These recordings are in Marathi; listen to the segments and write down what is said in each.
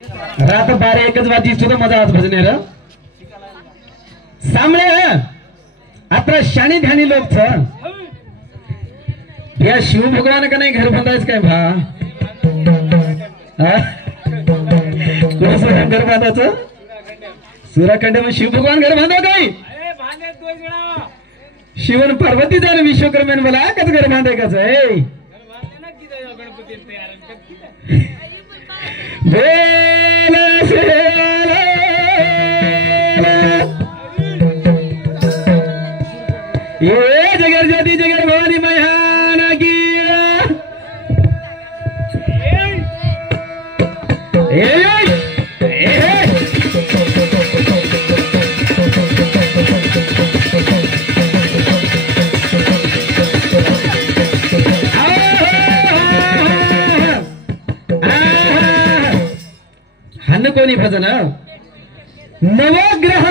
रात 12-1 वाजी सुद्धा माझा आज भजन र सामने आता शाणी ध्यानी लोक छ या शिव भगवान का नाही घर बांधायचं काय भा कोण घर बांधायचं सुराखंड में शिव भगवान घर बांधो काय शिवन पार्वती जाने विश्वकर्मेन मला कच घर बांधे कच आहे ये जगर ज्योति जगर भवानी महान की हन्न कोणी भजन नवग्रह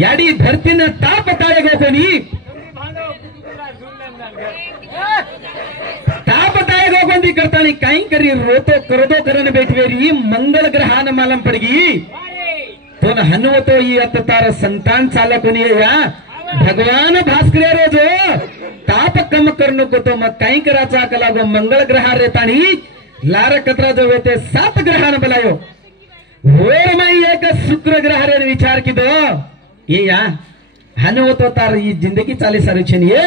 याडी धरतीनं ताप ताळे गो कोणी ताप ताळे गो कोणती करतानी काही करी रोतो करदो करन बेटवेरी मंगल ग्रहान मालम पडगी तो हनुवतो ही अत्तार संतान चाला कोणी या भगवान भास्कर रोजो ताप कम करणं को मग काही करायचा कला गो मंगल ग्रहा रेतानी लार कतरा जो ते 7 ग्रहान बलायो वर माई एक शुक्र ग्रह रे विचार की दो ये या हनुवतो तार ही जिंदगी चाले सारे छन ये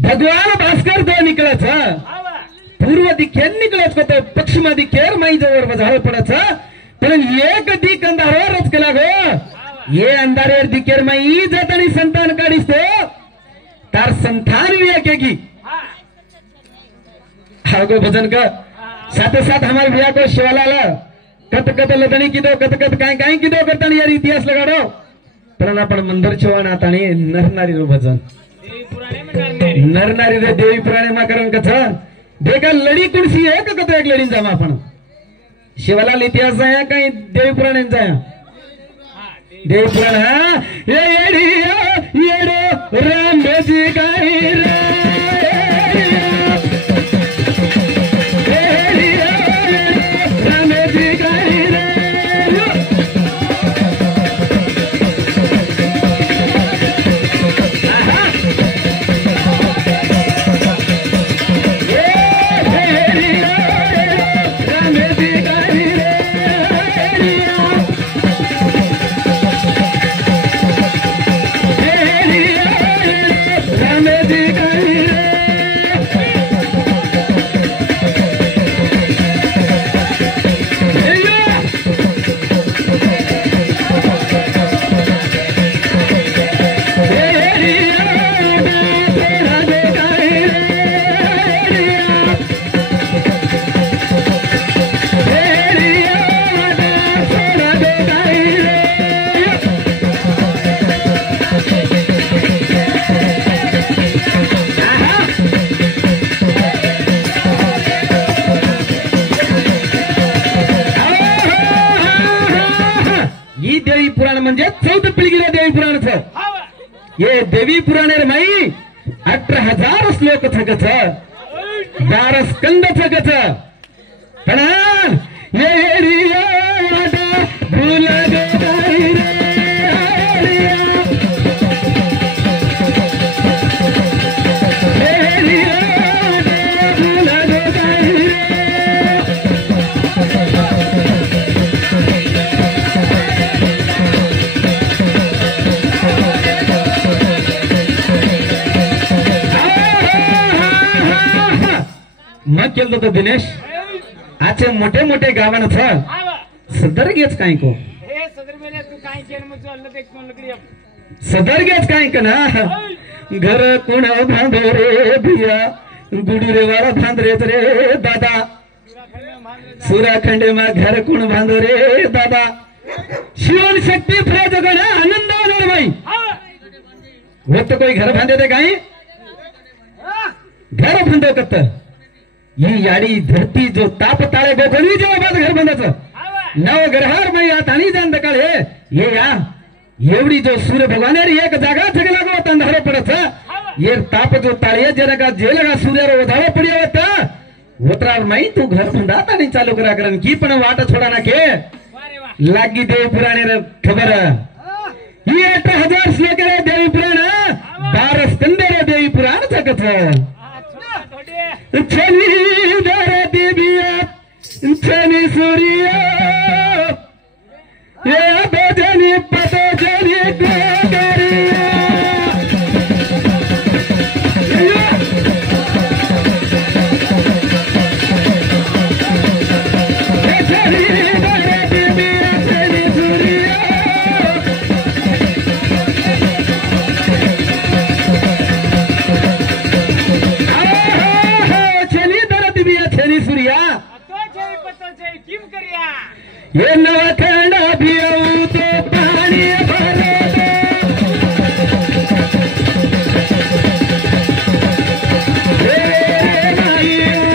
भगवान भास्कर दो निकलच पूर्व दिखेन निकलच को तो पश्चिम दिखेर माई जोवर बजाळ पडच पण एक दिक अंधारच केला गो ये अंधारेर दिखेर माई जतनी संतान काढीस तो तार संतान विवेकेगी हागो भजन का साथ साथ हमारे भैया को शिवालाल कत कत लदनी की दो कत कत काय की दो करता यार इतिहास लगाडो पण आपण मंदर चव्हाण आता नरनारी रो भजन नरनारी रे देवी पुराणे मा करम कथा देखा लड़ी कुणसी एक कत एक लड़ी जामा आपण शिवालाल इतिहास जाया काही देवी पुराणे जाया देवी पुराण हा ये येडो राम बेजी काही रे म्हणजे 14 पिढीला देवी पुराण ये देवी पुराणे माई 18,000 श्लोक थकच 12 स्कंद थकच पण भूल मग केलं तर दिनेश आजचे मोठे मोठे गावान सदर घेच काय को सदर घेच काय का ना घर कोण बांधो रे भिया गुडी रे वाला बांध रे दादा सुराखंडे मा घर कोण बांधो रे दादा शिवन शक्ती फ्रे जगण आनंद होणार बाई होत कोई घर बांधे ते काय घर बांधो कत ये याडी धरती जो ताप ताळे गोखणी जो बाद घर बंदाचं नव ग्रहार मै आता जान दकाळ ये या एवढी जो सूर्य भगवान एक जागा जगला गो अंधार पडच ये ताप जो ताळे जरा का जे लगा सूर्य रो धाव पडियो होता उतरावर नाही तू घर म्हणतात आणि चालू करा कारण की पण वाट छोडा ना के लागी देव पुराणे खबर ही 8,000 श्लोक देवी पुराण 12 स्कंद देवी पुराण जगत छनी दर देविया छनी सूर्य ये भजनी पतजनी गोगरिया ये नवखंड भियऊ तो पाणी भरत रे नाही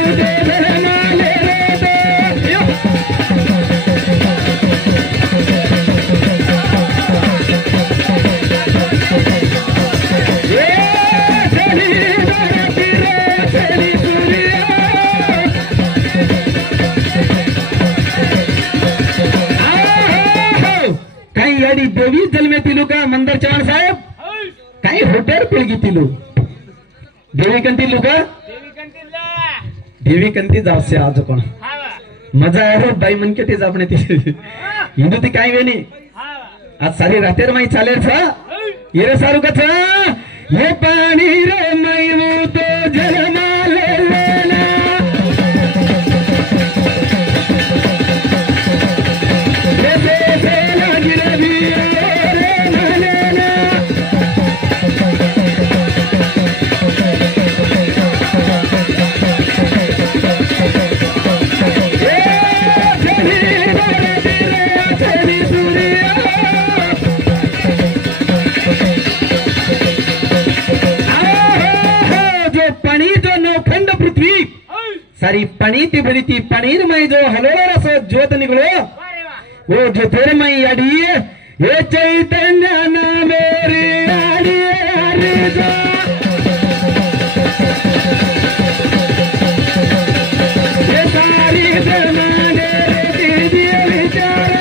उदे नाले रे ये चली धरती रे चली सूर्य काही याडी देवी जन्मे तिलू का मंदर चव्हाण साहेब काही होटेल पिळगी तिलू देवी कंटी लुका देवी कंटी जावसे आज पण मजा आहे बाई मनके ते जापणे ती हिंदू ती काय वेणी आज सारी रातेर माई चालेल छा येरे सारू कथा हे पाणी रे माई तो जलमाले लेला सारी पाणी ती भरी ती पनीर माई जो हलोरा रसो ज्योत निकलो वो ज्योतिर्मयी अडी हे चैतन्य नामेरी अडी अरे जो हे सारी जमाने दीदी विचार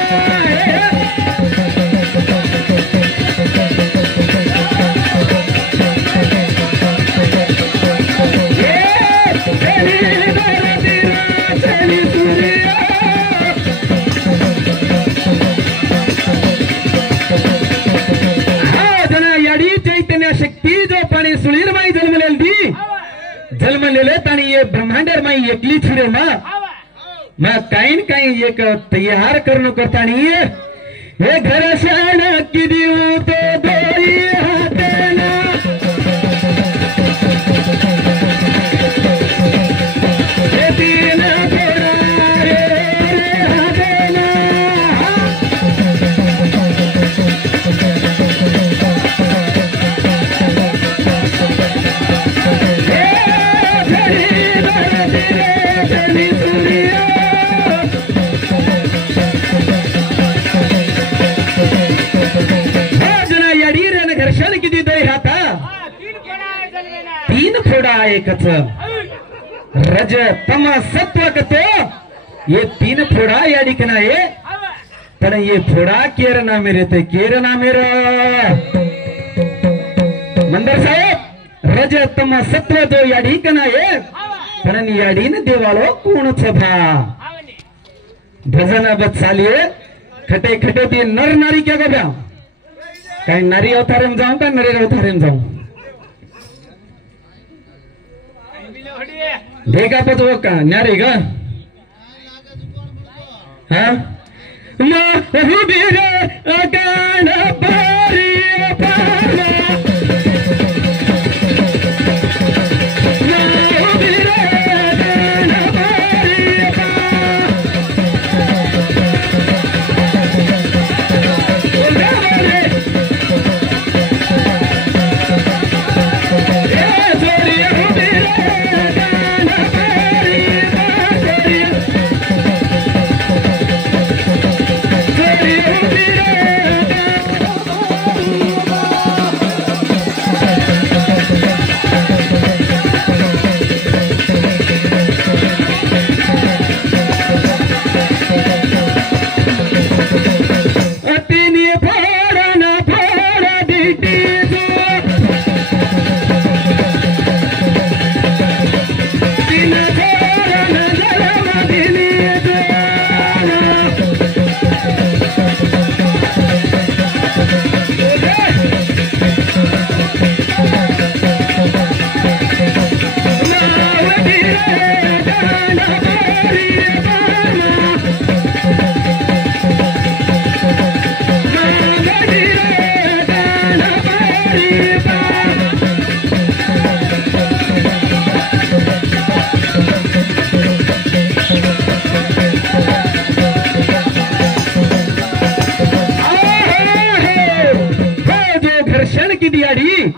जन्मलेले आणि ये ब्रह्मांडर माई एकली छिरे मग काही न काही एक तयार करणं करतानी हे घर शाण की देऊ तो दोरी हातेना हे तीन घोडा रे हातेना घर्षण किती दय राहता 3 फोडा एकच रज तम सत्व कतो ये 3 फोडा या ठिकाण आहे पण ये फोडा केर ना मेरे ते केर ना मेर मंदर साहेब रज तम सत्व जो या ठिकाण आहे पण याडीन देवालो कोण छभा भजन बत चालिए खटे खटे ती नर नारी क्या गब्या काही नारी अवतारेम जाऊ का नरे अवतारेम जाऊ ढेका पतो का नारी का हाँ बीर अगान बारी पाला की दियाड़ी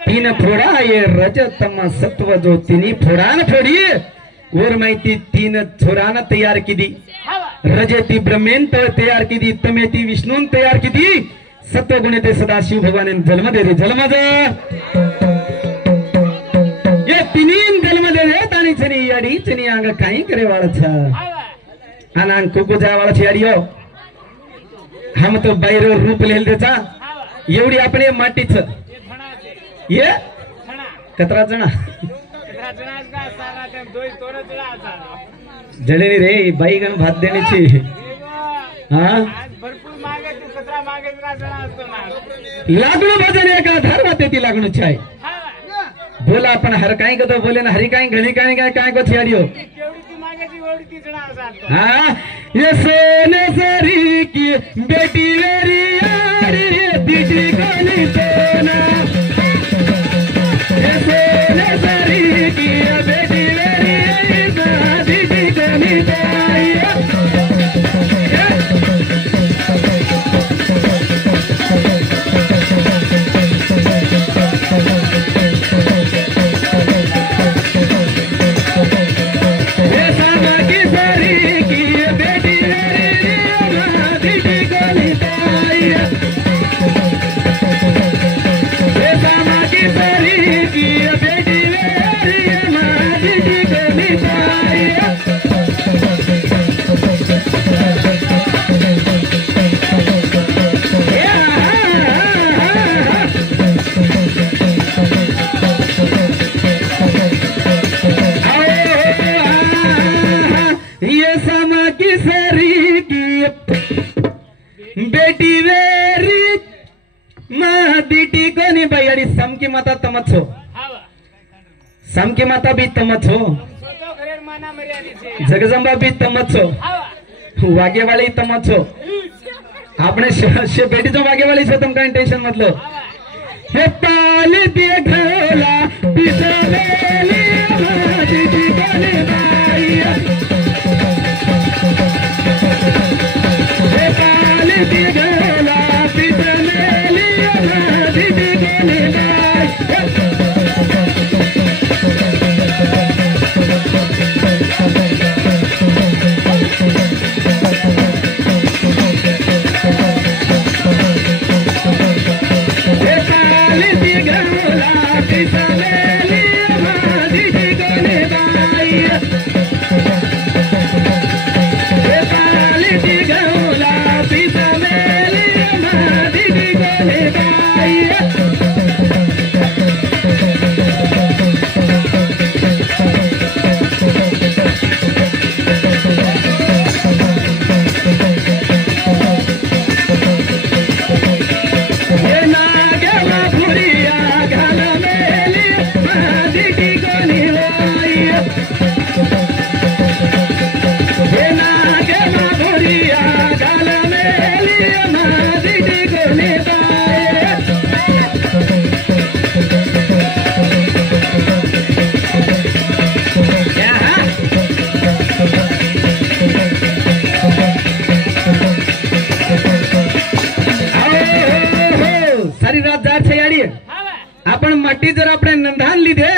तीन फोड़ा ये रज तम सत्व जो तिनी फोडान फोडी और माहिती तीन छोरान तयार की दी रजे ती ब्रह्मेन तयार की दी तमे ती विष्णून तयार की दी सत्व गुणे ते सदाशिव भगवान जन्म दे रे जन्म दे ये तीन जन्म दे रे तानी चनी याडी चनी आंग काई करे वाला छ आनान कोको जा वाला छ याडियो हम तो बाहेर रूप लेल देचा एवढी आपले माटीच ये कतरा जना जडे रे बाई गण भात देण्याची हा लागणू भजन एका धर्मात ती लागणूची आहे बोला आपण हर काही कतो बोले ना हरी काही घणी काही काय काय को थियाडियो हाँ ये सोने सरी की बेटी मेरी यारी दीदी कोनी सोना ये सोने सरी की बेटी मेरी दीदी कोनी बेटी वेरी मादीटी कोनी बाई समकी माता तमच हो समकी माता भी तमच हो जगजंबा भी तमच हो वागे वाले तमच हो आपने बेटी जो वागे वाली से तुम का टेंशन मतलब हे ताली दिए घोला पिसवेली मादीटी कोनी बाई आपण माटी जर आपण नंधान लीधे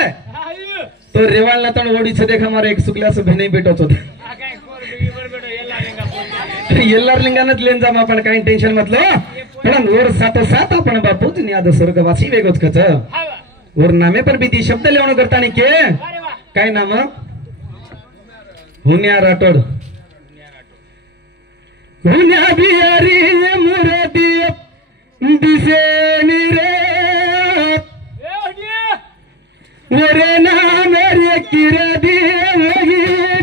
तो रेवाळला तण ओडीचे देख हमारा एक सुकल्या से नहीं भेटत होता ಎಲ್ಲಾರ್ ಲಿಂಗನತ್ ಲೇನ್ जाम आपण काही टेन्शन मतलो पण और सातो सात आपण बापूच नियाद स्वर्गवासी वेगोच कच और नामे पर बीती शब्द लेवण करतानी के काय नाम हुन्या राठोड हुन्या बिहारी मुरती दिसे निरे मेरे नाम रे किरे दिए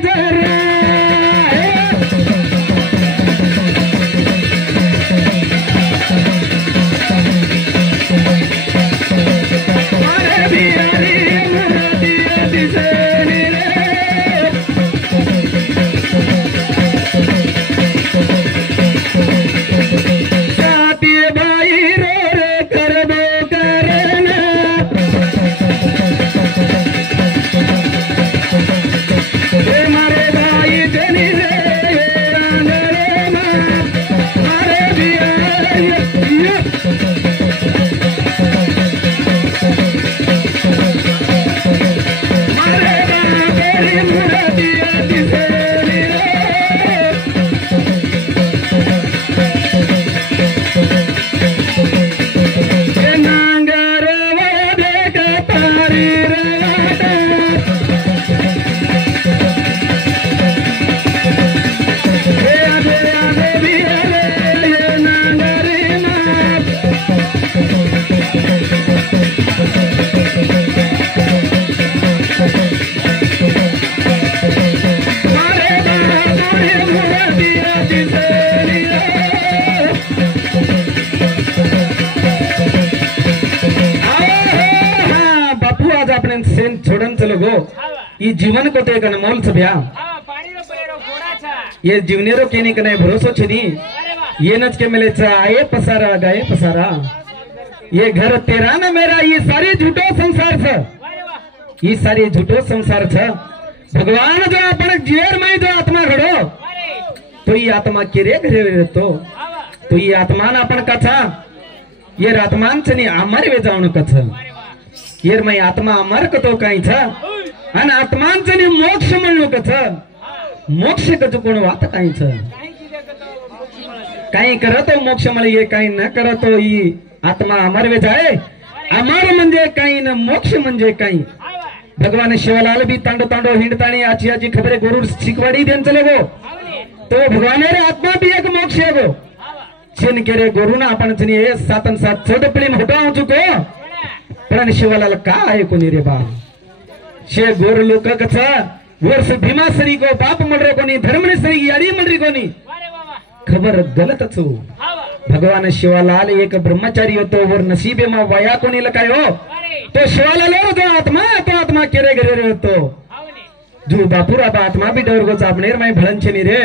जरा चलो गो ये जीवन को तो एक अनमोल छ भ्या ये जीवनेरो केनी के नहीं भरोसो छनी ये नच के मिले छ आए पसारा गाए पसारा ये घर तेरा ना मेरा ये सारी झूठो संसार छ ये सारी झूठो संसार छ भगवान जो आपण जीवर में जो आत्मा घडो तो ये आत्मा किरे घरे तो ये आत्मान आपण कथा ये आत्मान छनी अमर वे जाऊन कथ ये मैं आत्मा अमर कतो काही छ आणि आत्मान छनी मोक्ष म्हणलो कथ मोक्ष कच कोण वात काही छ काही करतो मोक्ष मळे ये काही न करतो ये आत्मा अमर वे जाए अमर म्हणजे काही न मोक्ष म्हणजे काही भगवान शिवलाल भी तांडो तांडो हिंडतानी आची आची खबरे गुरु शिकवाडी देन चले गो तो भगवान रे आत्मा भी एक मोक्ष है गो चिन केरे गुरु ना आपण चनी 7 7 14 पिढी होता चुको पण शिवलाल का आहे कोणी रे बा शे गोर लोक कछ वर्ष भीमासरी को बाप मडरे कोणी धर्मनेसरी याडी मडरी कोणी खबर गलतच हो भगवान शिवलाल एक ब्रह्मचारी होतो वर नसीबे मा वया कोणी लकाय हो तो शिवलाल जो आत्मा केरे घरे होतो जो बापुरा बा आत्मा भी डर गो चापनेर माय भळंचनी रे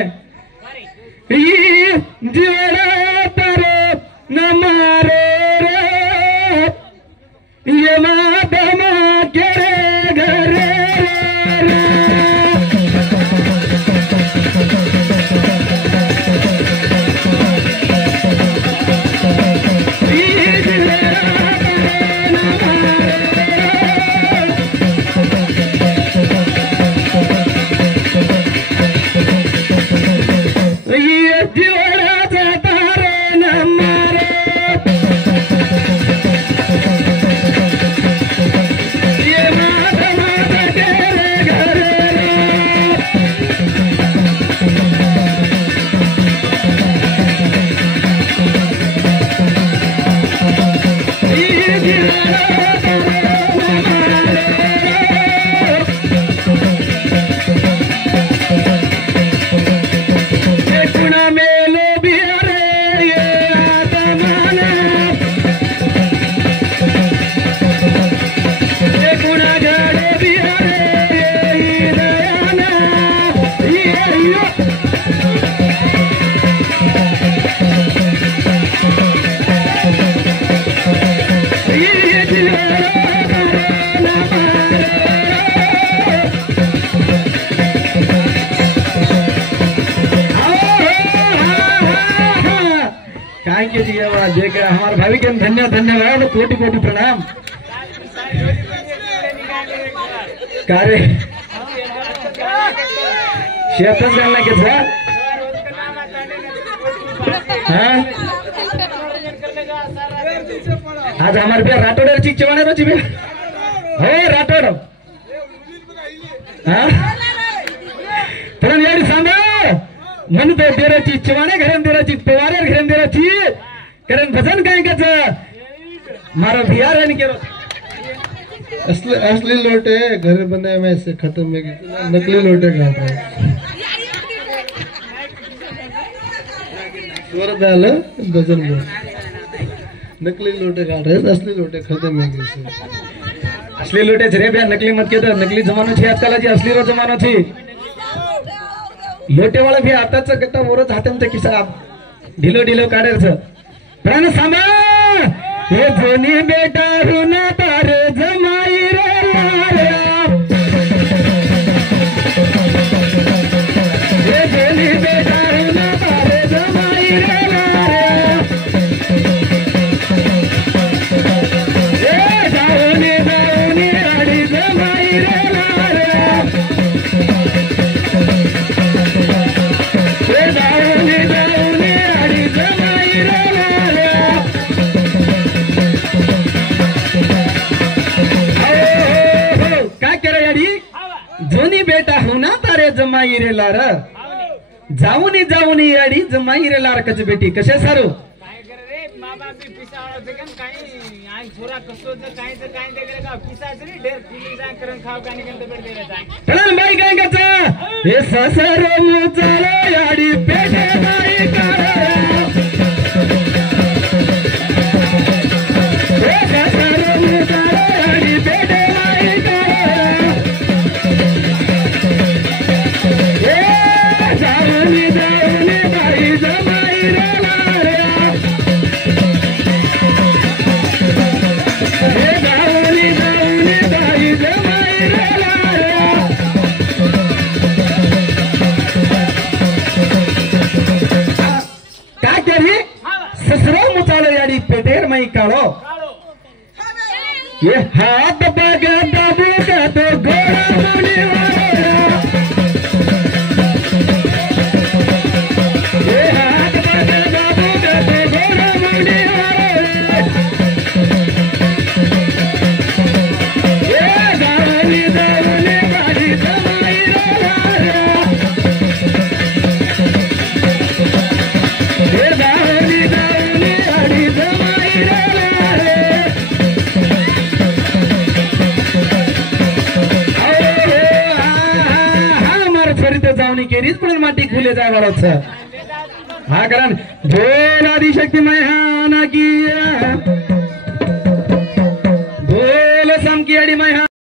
जीवड़ा तारो न मारे रे ये माधमा केरे घरे हमारे भाई के धन्यवाद कोटि कोटि प्रणाम कार्य शेतन करना के साथ आज हमारे पे राठोडर चीज चवाने रो चिबे हो राठोड हां पण याडी सांगा मन तो देरा चीज चवाने घरन देरा चीज पवारे घरन देरा चीज कारण भजन काय कच मारो बिहार है निकेरो असली लोटे घर बनाए में से खत्म में नकली लोटे काट रहे स्वर डाल भजन में नकली लोटे काट रहे असली लोटे खत्म में असली लोटे जरे बे नकली मत के तो नकली जमानो छे आजकाल जी असली रो जमानो छे लोटे वाला भी आताच गट्टा वरच हातेमचा किसा ढिलो ढिलो काढायच प्राण सांभा हे जोनी बेटा रुना तारे जमाई रे लाऱ्या हे जोनी बेटा रुना तारे जमाई रे लाऱ्या हे जाऊनी जाऊनी आडी जमाई रे लाऱ्या हे जाऊनी जाऊनी आडी जमाई रे जोनी बेटा होना तारे जमाई रे लार जाऊनी जाऊनी याडी जमाई रे लार कच बेटी कशे सारू काय करे रे माँ बाप भी पिसावड़ा देखन काई आई छोरा कसो ज काई देगरे का पिसा जरी ढेर पीली जाय करन खाव कानी कंते बेड देरे जाय चलन बाई काय कच हे ससर मुचलो याडी पेटे बाई करे हे ससर मुचलो याडी पेटे बाई करे का केली ससरो मुचालो याडी पेटेर मई काळो ये हात बघ दाबू का तो गोरा मुली ये हात बघ दाबू का तो गोरा मुली ये गावली गावली गाडी जमाई ये गावली गावली गाडी जमाई जाऊनी केरीच पण माटी खुले जाय वाढत हा कारण बोल आदिशक्ती मैहाना की बोल समकी अडी मैहा